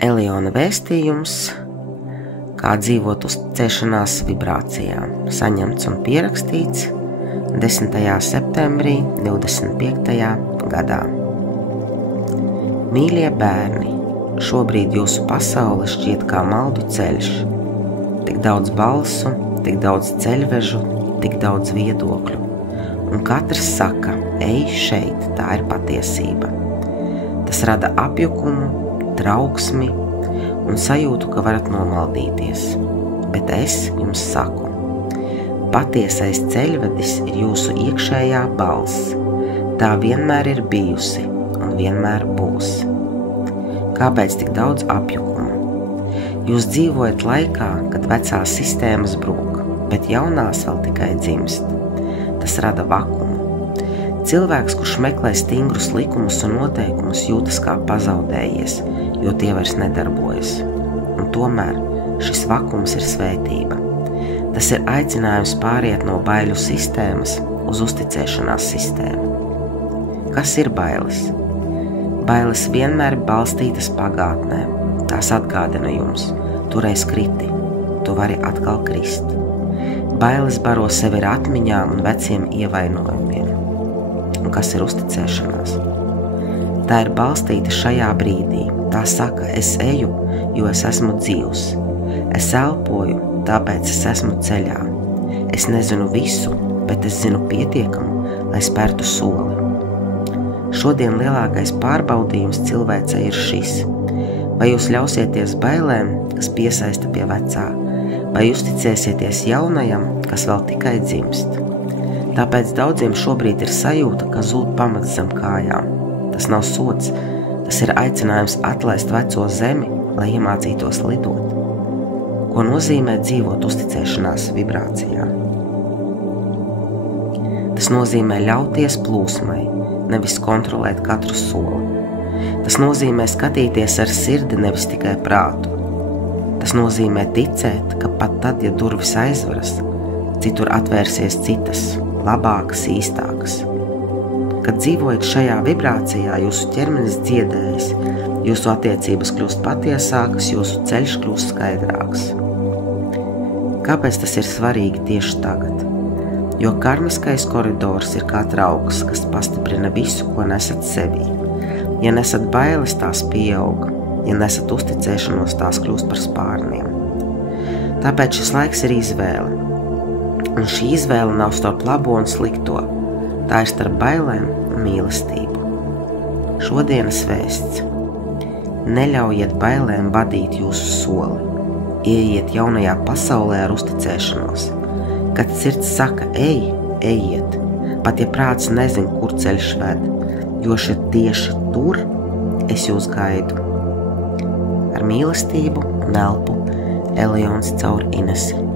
Eliona vēstījums, kā dzīvot uzticēšanās vibrācijā, saņemts un pierakstīts 10. septembrī 25. gadā. Mīļie bērni, šobrīd jūsu pasaule šķiet kā maldu ceļš. Tik daudz balsu, tik daudz ceļvežu, tik daudz viedokļu. Un katrs saka, ej šeit, tā ir patiesība. Tas rada apjukumu, trauksmi un sajūtu, ka varat nomaldīties. Bet es jums saku, patiesais ceļvedis ir jūsu iekšējā balss. Tā vienmēr ir bijusi un vienmēr būs. Kāpēc tik daudz apjukuma? Jūs dzīvojat laikā, kad vecās sistēmas brūk, bet jaunās vēl tikai dzimst. Tas rada vakumu. Cilvēks, kurš meklē stingrus likumus un noteikumus, jūtas kā pazaudējies, jo tie vairs nedarbojas. Un tomēr šis vakums ir svētība. Tas ir aicinājums pāriet no baiļu sistēmas uz uzticēšanās sistēmu. Kas ir bailes? Bailes vienmēr ir balstītas pagātnē. Tās atgādina jums, toreiz kriti, tu vari atkal krist. Bailes baro sevi ar atmiņām un veciem ievainojumiem. Un kas ir uzticēšanās? Tā ir balstīta šajā brīdī. Tā saka, es eju, jo es esmu dzīvs. Es elpoju, tāpēc es esmu ceļā. Es nezinu visu, bet es zinu pietiekamu, lai spērtu soli. Šodien lielākais pārbaudījums cilvēcei ir šis. Vai jūs ļausieties bailēm, kas piesaista pie vecā? Vai uzticēsieties jaunajam, kas vēl tikai dzimst? Tāpēc daudziem šobrīd ir sajūta, ka zūd pamats zem kājām. Tas nav sods, tas ir aicinājums atlaist veco zemi, lai iemācītos lidot. Ko nozīmē dzīvot uzticēšanās vibrācijā? Tas nozīmē ļauties plūsmai, nevis kontrolēt katru soli. Tas nozīmē skatīties ar sirdi, nevis tikai prātu. Tas nozīmē ticēt, ka pat tad, ja durvis aizveras, citur atvērsies citas, labākas, īstākas. Kad dzīvojat šajā vibrācijā, jūsu ķermenis dziedējas, jūsu attiecības kļūst patiesākas, jūsu ceļš kļūst skaidrāks. Kāpēc tas ir svarīgi tieši tagad? Jo karmiskais koridors ir kā trauks, kas pastiprina visu, ko nesat sevī. Ja nesat bailes, tās pieauga. Ja nesat uzticēšanos, tās kļūst par spārniem. Tāpēc šis laiks ir izvēle. Un šī izvēle nav starp labo un slikto. Tā ir starp bailēm un mīlestību. Šodienas vēsts. Neļaujiet bailēm vadīt jūsu soli. Ieiet jaunajā pasaulē ar uzticēšanos. Kad sirds saka, ej, ejiet. Pat ja prāts nezin, kur ceļš ved, jo šeit tieši tur es jūs gaidu. Ar mīlestību un elpu Elions caur Inesi.